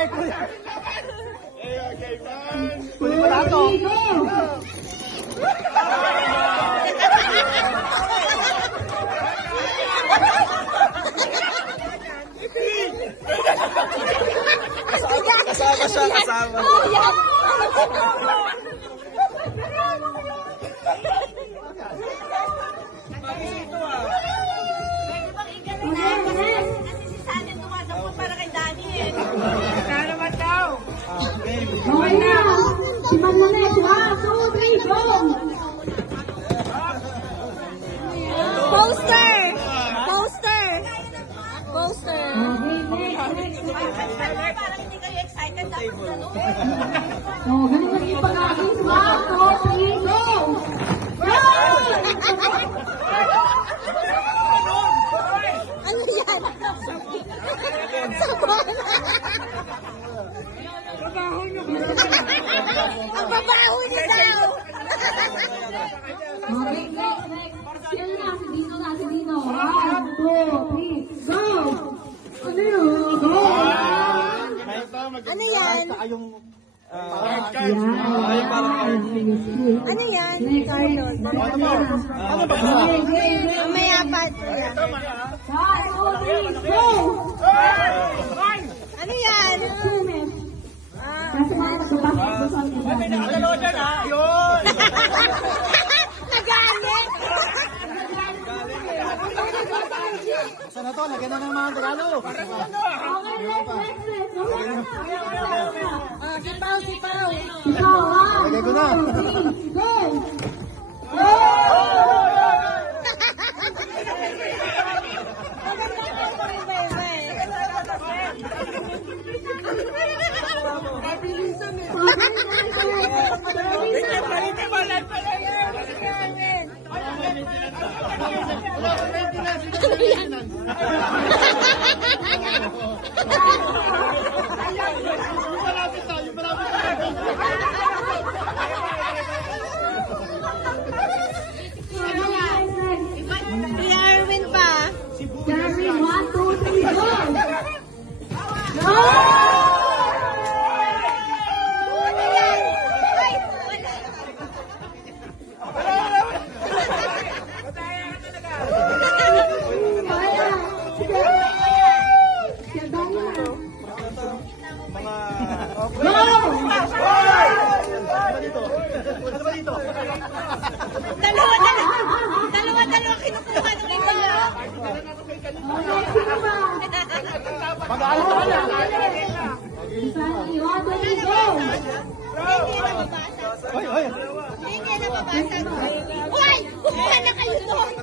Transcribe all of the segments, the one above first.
Okay, man. Huli pa na ito. Kasama siya, kasama. Okay na. Si Manlanet. 1, 2, 3, go! Poster! Poster! Poster! Parang hindi kayo excited dapat ganun. Oh, ganun lang yung pag-aagis. 1, 2, 3, go! Go! Ano yan? Sabon! Ang babaho niya daw! Okay, next. Sino na? Si Dino na, si Dino. 1, 2, 3, go! Ano yun? Go! Ano yan? Yung Yan. Ano yan? Next. Carlos. ano ba? Mamaya pa. 1, 2, 3, go! Ano yan? Kasi mga nagpapasok doon sa Dalawa dyan, ha? Yun! Nagalit! Saan na to? Lagyan na ng mga regalo. Okay, next. Sipaw, sipaw. Ikaw, 1, Lagay ko na. 2, 3, go! Si Arwin pa. Jeremy, 1, 2, 3, go! Go! Ano yan? Ay, wala. Dalawa kinukuha nung iba. Mag-aalis ka na. Sunny, 1, 2, 3, go! Hindi na mabasa. Hoy, hoy. Hindi na mabasa. Uy! Kuha na kayo doon.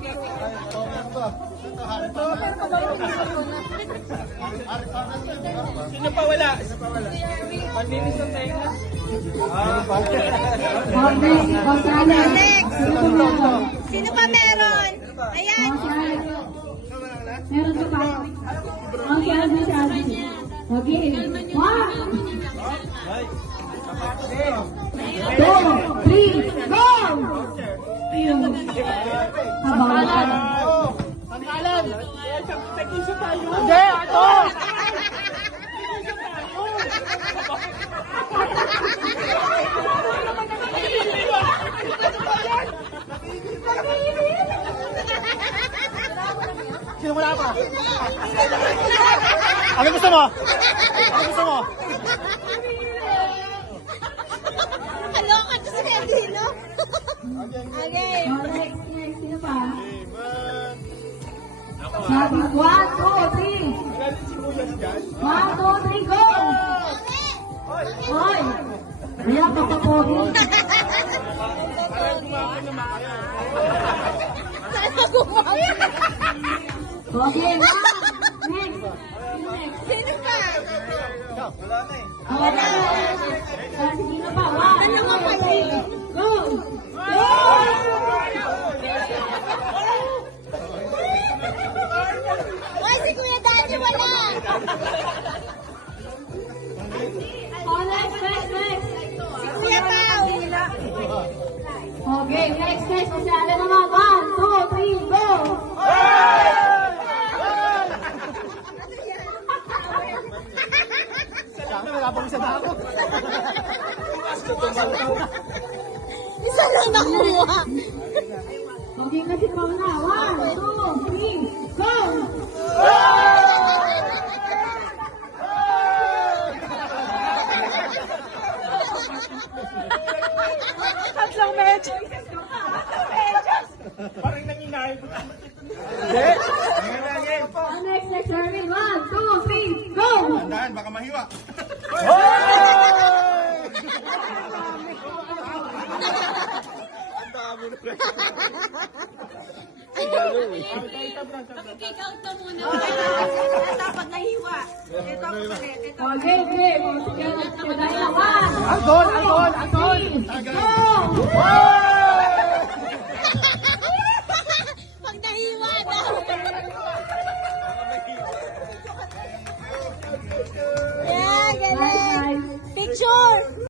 Sino pa wala? Panlinis ng tenga. Okay, Boss Alex. Next. Sino pa meron? Sino pa meron? Ayan. Boss Alex. Meron ka pa? Okay, Alvin, si Alvin. Okay. 1, 2, 3, go! Habakan. Tanggalan! Tag-isa tayo! Hindi! Ito! Sino wala pa? Ano gusto mo? Ano gusto mo? Kaloka to si Edino. Okay. Oh, next. Sino pa? Sabi, 1, 2, 3. 1, 2, 3, go! Hoy! Kaya papapogi. Sana gumawa. Okay, next. Sino pa? Wala na eh. Wala. Sino pa? 1, 2, 3, go! Why si Kuya Daddy wala? Oh, next. Si Kuya Pao. Okay, next. Kasi ano naman? 1, 2, 3, go! Tapos isa na ako. Isa lang nakuha. Okay na si Paula. 1, 2, 3, go! Tatlong medyas. Parang nanginay. Hindi. Next serving. 1, 2, 3, go! Tandaan, baka mahiwa. Kick out na muna. Dapat nahiwa. Ito ako ulit. Ito. Okay, okay. Sige, dahil na. 1, Alcohol, alcohol, alcohol. 2, 3, go!